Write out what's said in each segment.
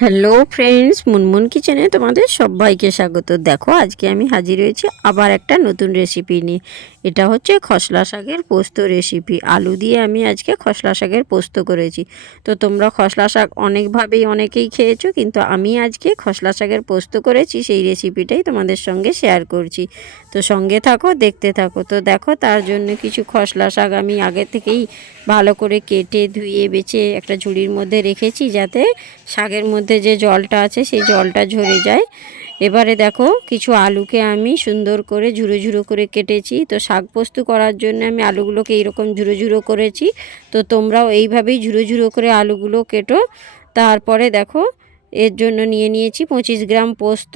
Hello friends Munmun কিচেনে তোমাদের সবাইকে স্বাগত। দেখো, আজকে আমি হাজির হয়েছি আবার একটা নতুন রেসিপি নিয়ে। এটা হচ্ছে খসলা শাকের পোস্ত রেসিপি আলু দিয়ে আমি আজকে খসলা শাকের পোস্ত করেছি। তো তোমরা খসলা শাক অনেকভাবেই অনেকেই খেয়েছো, কিন্তু আমি আজকে খসলা শাকের পোস্ত করেছি, সেই রেসিপিটাই তোমাদের সঙ্গে শেয়ার করছি। তো সঙ্গে থাকো, দেখতে থাকো। তো দেখো, তার জন্য কিছু খসলা শাক আমি আগে থেকেই ভালো করে কেটে, ধুয়ে, বেছে একটা ঝুড়ির মধ্যে রেখেছি, যাতে শাকের মধ্যে যে জলটা আছে সেই জলটা ঝরে যায়। এবারে দেখো কিছু আলুকে আমি সুন্দর করে ঝুরো ঝুরো করে কেটেছি। তো শাক পোস্ত করার জন্য আমি আলুগুলোকে এইরকম ঝুরো ঝুরো করেছি। তো তোমরাও এইভাবেই ঝুরো ঝুরো করে আলুগুলো কেটো। তারপরে দেখো এর জন্য নিয়ে নিয়েছি পঁচিশ গ্রাম পোস্ত।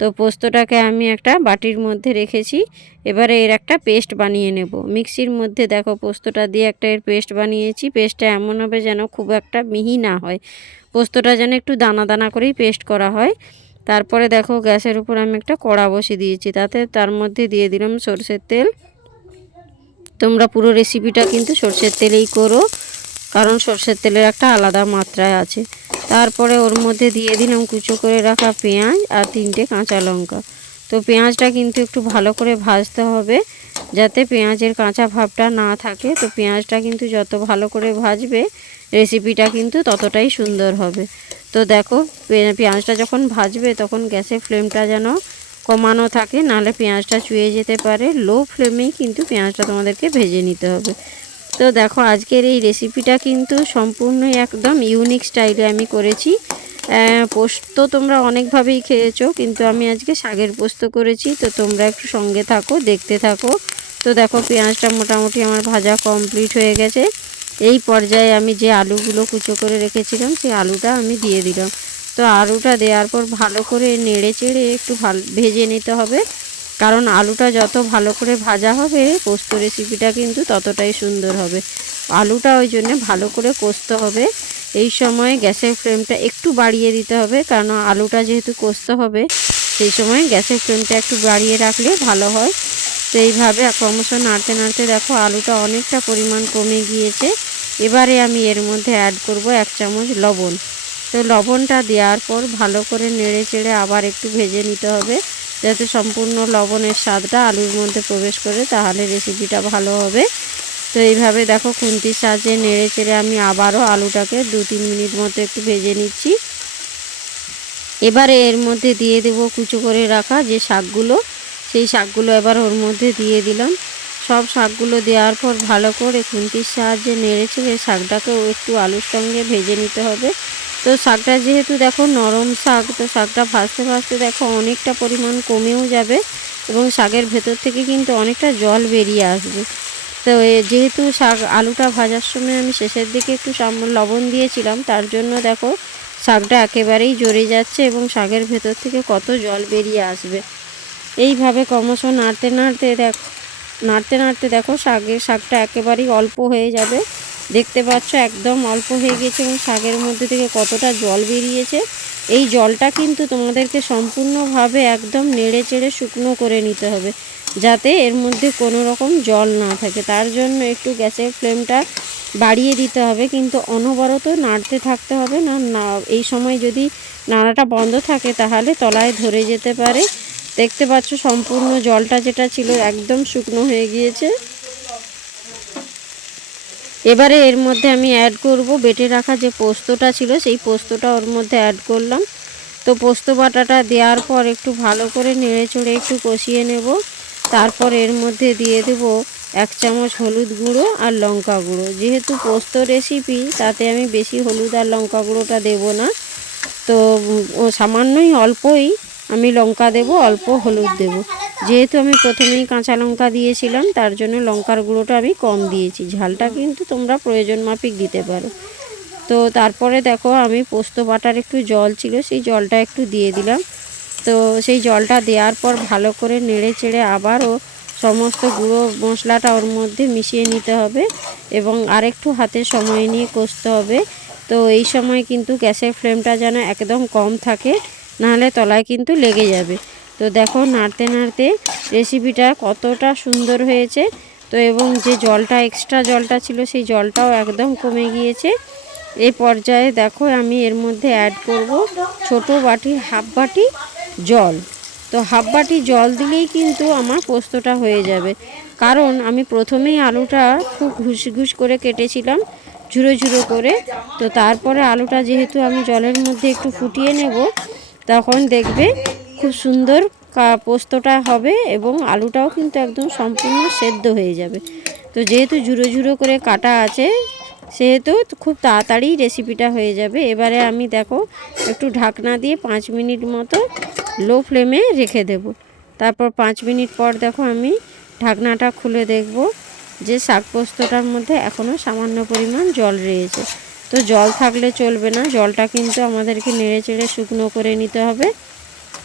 তো পোস্তটাকে আমি একটা বাটির মধ্যে রেখেছি। এবারে এর একটা পেস্ট বানিয়ে নেব। মিক্সির মধ্যে দেখো পোস্তটা দিয়ে একটা এর পেস্ট বানিয়েছি। পেস্টটা এমন হবে যেন খুব একটা মিহি না হয়। পোস্তটা যেন একটু দানা দানা করেই পেস্ট করা হয়। তারপরে দেখো গ্যাসের উপর আমি একটা কড়া বসিয়ে দিয়েছি। তাতে তার মধ্যে দিয়ে দিলাম সর্ষের তেল। তোমরা পুরো রেসিপিটা কিন্তু সর্ষের তেলেই করো। কারণ সর্ষের তেলের একটা আলাদা মাত্রায় আছে। তারপরে ওর মধ্যে দিয়ে দিলাম কুচো করে রাখা পেঁয়াজ আর তিনটে কাঁচা লঙ্কা। তো পেঁয়াজটা কিন্তু একটু ভালো করে ভাজতে হবে যাতে পেঁয়াজের কাঁচা ভাবটা না থাকে। তো পেঁয়াজটা কিন্তু যত ভালো করে ভাজবে রেসিপিটা কিন্তু ততটাই সুন্দর হবে। তো দেখো পেঁয়াজটা যখন ভাজবে তখন গ্যাসের ফ্লেমটা যেন কমানো থাকে, নাহলে পেঁয়াজটা চুয়ে যেতে পারে। লো ফ্লেমেই কিন্তু পেঁয়াজটা তোমাদেরকে ভেজে নিতে হবে। তো দেখো, আজকের এই রেসিপিটা কিন্তু সম্পূর্ণই একদম ইউনিক স্টাইলে আমি করেছি। পোস্ত তোমরা অনেকভাবেই খেয়েছো, কিন্তু আমি আজকে শাগের পোস্ত করেছি, তো তোমরা একটু সঙ্গে থাকো, দেখতে থাকো। তো দেখো, পেঁয়াজটা মোটামুটি আমার ভাজা কমপ্লিট হয়ে গেছে। এই পর্যায়ে আমি যে আলুগুলো কুচো করে রেখেছিলাম, সেই আলুটা আমি দিয়ে দিলাম। তো আলুটা দেওয়ার পর ভালো করে নেড়ে চেড়ে একটু ভালো ভেজে নিতে হবে। কারণ আলুটা যত ভালো করে ভাজা হবে, পোস্ত রেসিপিটা কিন্তু ততটাই সুন্দর হবে। আলুটা ওই জন্য ভালো করে কষতে হবে। এই সময় গ্যাসের ফ্লেমটা একটু বাড়িয়ে দিতে হবে, কারণ আলুটা যেহেতু কষতে হবে, সেই সময় গ্যাসের ফ্লেমটা একটু বাড়িয়ে রাখলে ভালো হয়। তো এইভাবে ক্রমশ নাড়তে নাড়তে দেখো আলুটা অনেকটা পরিমাণ কমে গিয়েছে। এবারে আমি এর মধ্যে অ্যাড করব এক চামচ লবণ। তো লবণটা দেওয়ার পর ভালো করে নেড়ে চেড়ে আবার একটু ভেজে নিতে হবে। যাতে সম্পূর্ণ লবণের স্বাদটা আলুর মধ্যে প্রবেশ করে, তাহলে রেসিপিটা ভালো হবে। তো এইভাবে দেখো খুন্তির সাহায্যে নেড়ে চেড়ে আমি আবারও আলুটাকে দু তিন মিনিট মতো একটু ভেজে নিচ্ছি। এবারে এর মধ্যে দিয়ে দেব কুচো করে রাখা যে শাকগুলো, সেই শাকগুলো এবার ওর মধ্যে দিয়ে দিলাম। সব শাকগুলো দেওয়ার পর ভালো করে খুন্তির সাহায্যে নেড়ে চেড়ে শাকটাকেও একটু আলুর সঙ্গে ভেজে নিতে হবে। তো শাকটা যেহেতু দেখো নরম শাক, তো শাকটা ভাজতে ভাজতে দেখো অনেকটা পরিমাণ কমেও যাবে এবং শাকের ভেতর থেকে কিন্তু অনেকটা জল বেরিয়ে আসবে। তো যেহেতু শাক আলুটা ভাজার সময় আমি শেষের দিকে একটু লবণ দিয়েছিলাম, তার জন্য দেখো শাকটা একেবারেই জড়ে যাচ্ছে এবং শাকের ভেতর থেকে কত জল বেরিয়ে আসবে। এইভাবে ক্রমশ নাড়তে নাড়তে দেখ, নাড়তে নাড়তে দেখো শাকের, শাকটা একেবারেই অল্প হয়ে যাবে। দেখতে পাচ্ছ, একদম অল্প হয়ে গেছে এবং শাকের মধ্যে থেকে কতটা জল বেরিয়েছে। এই জলটা কিন্তু তোমাদেরকে সম্পূর্ণভাবে একদম নেড়ে চেড়ে শুকনো করে নিতে হবে, যাতে এর মধ্যে কোনো রকম জল না থাকে। তার জন্য একটু গ্যাসের ফ্লেমটা বাড়িয়ে দিতে হবে, কিন্তু অনবরত নাড়তে থাকতে হবে না। না, এই সময় যদি নাড়াটা বন্ধ থাকে, তাহলে তলায় ধরে যেতে পারে। দেখতে পাচ্ছ, সম্পূর্ণ জলটা যেটা ছিল একদম শুকনো হয়ে গিয়েছে। এবারে এর মধ্যে আমি অ্যাড করব। বেটে রাখা যে পোস্তটা ছিল, সেই পোস্তটা ওর মধ্যে অ্যাড করলাম। তো পোস্ত বাটাটা দেওয়ার পর একটু ভালো করে নেড়ে চড়ে একটু কষিয়ে নেব। তারপর এর মধ্যে দিয়ে দেব এক চামচ হলুদ গুঁড়ো আর লঙ্কা গুঁড়ো। যেহেতু পোস্ত রেসিপি তাতে আমি বেশি হলুদ আর লঙ্কা গুঁড়োটা দেবো না। তো সামান্যই অল্পই আমি লঙ্কা দেব, অল্প হলুদ দেব। যেহেতু আমি প্রথমেই কাঁচা লঙ্কা দিয়েছিলাম, তার জন্য লঙ্কার গুঁড়োটা আমি কম দিয়েছি। ঝালটা কিন্তু তোমরা প্রয়োজন মাফিক দিতে পারো। তো তারপরে দেখো, আমি পোস্ত বাটার একটু জল ছিল, সেই জলটা একটু দিয়ে দিলাম। তো সেই জলটা দেওয়ার পর ভালো করে নেড়ে চেড়ে আবারও সমস্ত গুঁড়ো মশলাটা ওর মধ্যে মিশিয়ে নিতে হবে এবং আরেকটু হাতে সময় নিয়ে কষতে হবে। তো এই সময় কিন্তু গ্যাসের ফ্লেমটা যেন একদম কম থাকে। নাহলে তলায় কিন্তু লেগে যাবে। তো দেখো নাড়তে নাড়তে রেসিপিটা কতটা সুন্দর হয়েছে। তো এবং যে জলটা এক্সট্রা জলটা ছিল সেই জলটাও একদম কমে গিয়েছে। এই পর্যায়ে দেখো আমি এর মধ্যে অ্যাড করব ছোট বাটির হাফ বাটি জল। তো হাফ বাটি জল দিলেই কিন্তু আমার পোস্তটা হয়ে যাবে। কারণ আমি প্রথমেই আলুটা খুব ঘুষ ঘুষ করে কেটেছিলাম ঝুড়ো ঝুড়ো করে। তো তারপরে আলুটা যেহেতু আমি জলের মধ্যে একটু ফুটিয়ে নেব তখন দেখবে খুব সুন্দর পোস্তটা হবে এবং আলুটাও কিন্তু একদম সম্পূর্ণ সেদ্ধ হয়ে যাবে। তো যেহেতু ঝুড়ো ঝুড়ো করে কাটা আছে, সেহেতু খুব তাড়াতাড়ি রেসিপিটা হয়ে যাবে। এবারে আমি দেখো, একটু ঢাকনা দিয়ে পাঁচ মিনিট মতো লো ফ্লেমে রেখে দেব। তারপর পাঁচ মিনিট পর দেখো আমি ঢাকনাটা খুলে দেখব যে শাক পোস্তটার মধ্যে এখনও সামান্য পরিমাণ জল রয়েছে। তো জল থাকলে চলবে না, জলটা কিন্তু আমাদেরকে নেড়ে চেড়ে শুকনো করে নিতে হবে।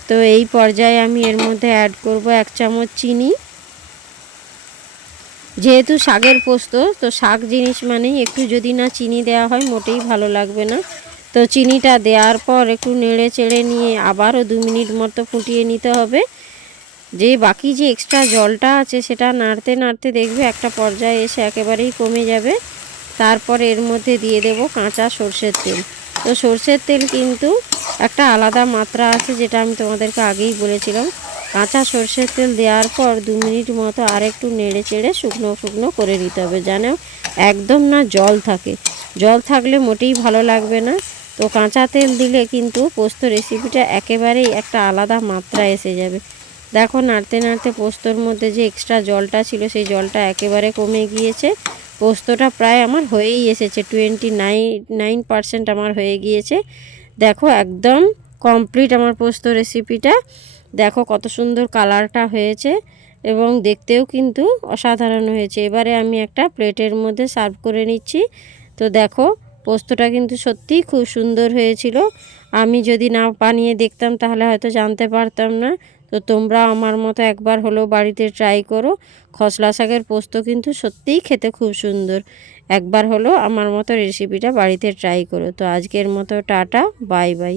তো এই পর্যায়ে আমি এর মধ্যে অ্যাড করব এক চামচ চিনি। যেহেতু শাকের পোস্ত, তো শাক জিনিস মানেই একটু যদি না চিনি দেওয়া হয়, মোটেই ভালো লাগবে না। তো চিনিটা দেওয়ার পর একটু নেড়ে চেড়ে নিয়ে আবারও দু মিনিট মতো ফুটিয়ে নিতে হবে। যে বাকি যে এক্সট্রা জলটা আছে, সেটা নাড়তে নাড়তে দেখবে একটা পর্যায়ে এসে একেবারেই কমে যাবে। তারপর এর মধ্যে দিয়ে দেব কাঁচা সর্ষের তেল। তো সর্ষের তেল কিন্তু একটা আলাদা মাত্রা আছে, যেটা আমি তোমাদেরকে আগেই বলেছিলাম। কাঁচা সর্ষের তেল দেওয়ার পর দু মিনিট মতো আর একটু নেড়ে চেড়ে শুকনো শুকনো করে নিতে হবে, যেন একদম না জল থাকে। জল থাকলে মোটেই ভালো লাগবে না। তো কাঁচা তেল দিলে কিন্তু পোস্ত রেসিপিটা একেবারেই একটা আলাদা মাত্রা এসে যাবে। দেখো, নাড়তে নাড়তে পোস্তর মধ্যে যে এক্সট্রা জলটা ছিল, সেই জলটা একেবারে কমে গিয়েছে। পোস্তটা প্রায় আমার হয়েই এসেছে টোয়েন্টি নাইন নাইন আমার হয়ে গিয়েছে। দেখো একদম কমপ্লিট আমার পোস্ত রেসিপিটা দেখো কত সুন্দর কালারটা হয়েছে এবং দেখতেও কিন্তু অসাধারণ হয়েছে। এবারে আমি একটা প্লেটের মধ্যে সার্ভ করে নিচ্ছি। তো দেখো পোস্তটা কিন্তু সত্যিই খুব সুন্দর হয়েছিল। আমি যদি না বানিয়ে দেখতাম তাহলে হয়তো জানতে পারতাম না। তো তোমরা আমার মতো একবার হলেও বাড়িতে ট্রাই করো। খসলা শাকের পোস্ত কিন্তু সত্যিই খেতে খুব সুন্দর। একবার হলেও আমার মতো রেসিপিটা বাড়িতে ট্রাই করো। তো আজকের মতো টাটা বাই বাই